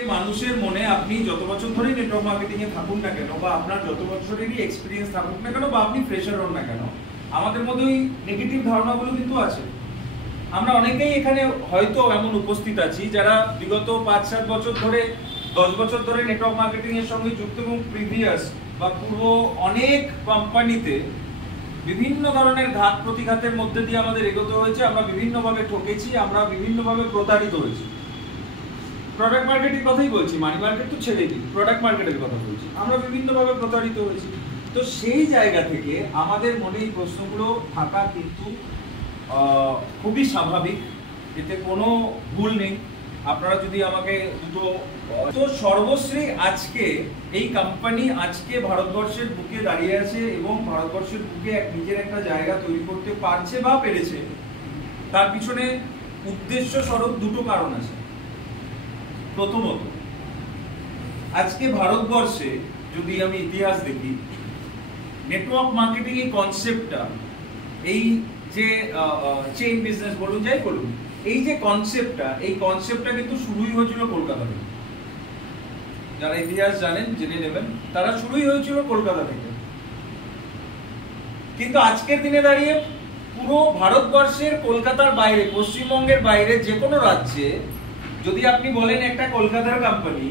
মানুষের মনে আপনি যত বছর ধরে নেটওয়ার্ক মার্কেটিং এ থাকুন না কেন, বা আপনার যত বছরেরই এক্সপিরিয়েন্স থাকুক না কেন, বা আপনি ফ্রেশার হন না কেন, আমাদের মধ্যে ওই নেগেটিভ ধারণাগুলো কিন্তু আছে। আমরা অনেকেই এখানে হয়তো এমন উপস্থিত আছি যারা বিগত 5-7 বছর ধরে, 10 বছর ধরে নেটওয়ার্ক মার্কেটিং এর সঙ্গে যুক্ত, এবং প্রিভিয়াস বা পূর্ব অনেক কোম্পানিতে বিভিন্ন ধরনের ঘাত প্রতিঘাতের মধ্যে দিয়ে আমাদের এগোতে হয়েছে। আমরা বিভিন্নভাবে ঠকেছি, আমরা বিভিন্নভাবে প্রতারিত হয়েছি। প্রোডাক্ট মার্কেটের কথাই বলছি, মানি মার্কেট তো ছেড়ে দিই, প্রোডাক্ট মার্কেটের কথা বলছি। আমরা বিভিন্নভাবে প্রতারিত হয়েছি। তো সেই জায়গা থেকে আমাদের মনে এই প্রশ্নগুলো থাকা কিন্তু খুবই স্বাভাবিক, এতে কোনো ভুল নেই। আপনারা যদি আমাকে দুটো, তো সর্বশ্রী আজকে এই কোম্পানি আজকে ভারতবর্ষের বুকে দাঁড়িয়ে আছে এবং ভারতবর্ষের বুকে নিজের একটা জায়গা তৈরি করতে পারছে বা পেরেছে, তার পিছনে উদ্দেশ্য স্বরূপ দুটো কারণ আছে। প্রথমত, আজকে ভারতবর্ষে যদি আমি ইতিহাস দেখি, নেটওয়ার্ক মার্কেটিং এই কনসেপ্টটা, এই যে চেইন বিজনেস বলুন, যাই বলুন, এই যে কনসেপ্টটা, এই কনসেপ্টটা কিন্তু শুরুই হয়েছিল কলকাতা থেকে। যারা ইতিহাস জানেন, জেনে নেবেন, তারা শুরুই হয়েছিল কলকাতা থেকে। কিন্তু আজকের দিনে দাঁড়িয়ে পুরো ভারতবর্ষের, কলকাতার বাইরে, পশ্চিমবঙ্গের বাইরে যে কোনো রাজ্যে যদি আপনি বলেন একটা কলকাতার কোম্পানি,